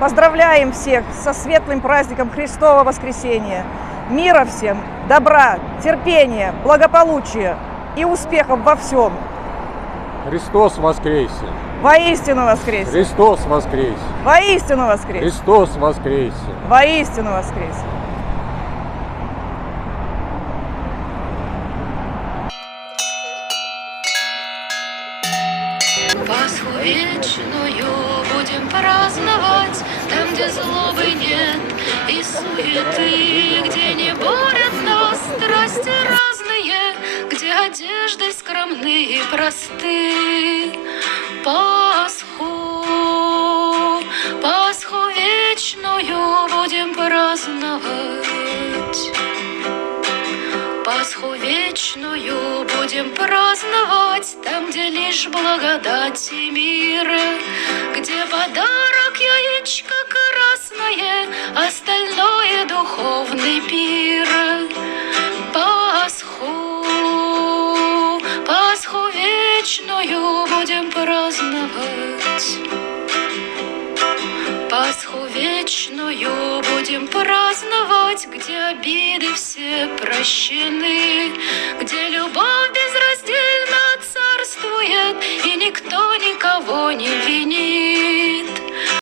Поздравляем всех со светлым праздником Христова Воскресения. Мира всем, добра, терпения, благополучия и успехов во всем. Христос воскресе! Воистину воскресе! Христос воскресе! Воистину воскресе! Христос воскресе! Воистину воскресе! Пасху вечную будем праздновать там, где злобы нет и суеты, где не борят нас страсти разные, где одежды скромны и просты. Пасху вечную будем праздновать. Пасху вечную будем праздновать там, где лишь благодать и мир, где подарок яичко красное, остальное духовный пир. Пасху вечную будем праздновать. Пасху вечную будем праздновать, где обиды все прощены,